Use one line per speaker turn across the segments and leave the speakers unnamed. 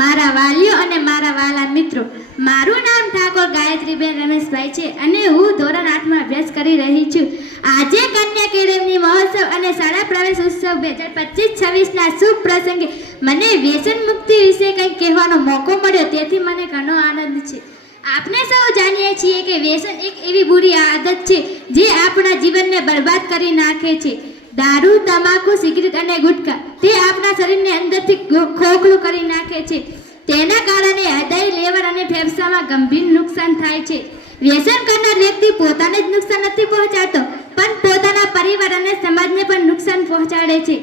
મારા વાલીઓ અને મારા વાલા મિત્રો. મારું નામ ઠાકોર ગાયત્રીબેન રમેશભાઈ છે અને હું ધોરણ આઠમાં અભ્યાસ કરી રહી છું. આજે કન્યા કેળવણી મહોત્સવ અને શાળા પ્રવેશ ઉત્સવ બે હજાર પચીસ છવ્વીસના શુભ પ્રસંગે મને વ્યસન મુક્તિ વિશે કંઈક કહેવાનો મોકો મળ્યો તેથી મને ઘણો આનંદ છે. આપણે સૌ જાણીએ છીએ કે વ્યસન એક એવી બુરી આદત છે જે આપણા જીવનને બરબાદ કરી નાખે છે. દારૂ, તમાકુ, સિગરેટ અને ગુટખા તે આપણા શરીરને અંદરથી ખોખલું કરી નાખે છે. તેના કારણે હૃદય લેવર અને ફેફસામાં ગંભીર નુકસાન થાય છે. વ્યસન કરનાર વ્યક્તિ પોતાને જ નુકસાન નથી પહોંચાડતો, પણ પોતાના પરિવાર અને સમાજને પણ નુકસાન પહોંચાડે છે.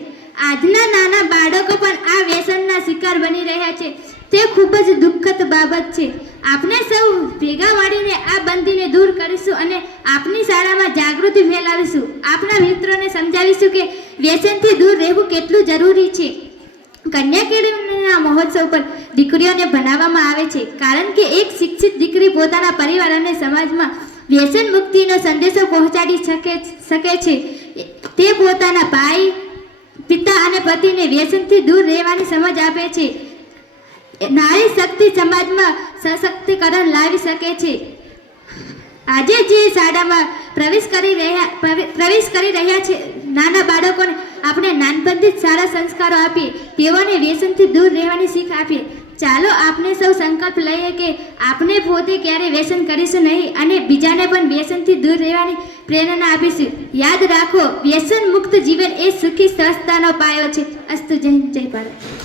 આજના નાના બાળકો પણ આ વ્યસનના શિકાર બની રહ્યા છે. તે ખૂબ જ દુઃખદ બાબત છે. આપણે સૌ ભેગા મળીને આ બંધીને દૂર કરીશું અને આપની શાળામાં જાગૃતિ ફેલાવીશું. આપણા મિત્રોને સમજાવીશું કે વ્યસનથી દૂર રહેવું કેટલું જરૂરી છે. કન્યા કેળવણીના મહોત્સવ પર દીકરીઓને ભણાવવામાં આવે છે. કારણ કે એક શિક્ષિત દીકરી પોતાના પરિવાર અને સમાજમાં વ્યસન મુક્તિનો સંદેશો પહોંચાડી શકે શકે છે. તે પોતાના ભાઈ, પિતા અને પતિને વ્યસનથી દૂર રહેવાની સમજ આપે છે. નારી શક્તિ સમાજમાં સશક્તિકરણ લાવી શકે છે. આજે જે શાળામાં પ્રવેશ કરી રહ્યા, પ્રવે- પ્રવેશ કરી રહ્યા છે, નાના બાળકોને આપણે નાનપણથી જ સારા સંસ્કારો આપીએ, તેઓને વ્યસનથી દૂર રહેવાની શીખ આપીએ. ચાલો આપણે સૌ સંકલ્પ લઈએ કે આપણે પોતે ક્યારે વ્યસન કરીશું નહીં અને બીજાને પણ વ્યસનથી દૂર રહેવાની પ્રેરણા આપીશું. યાદ રાખો, વ્યસન મુક્ત જીવન એ સુખી સ્વસ્થતાનો પાયો છે. અસ્તુ જય જય ભારત.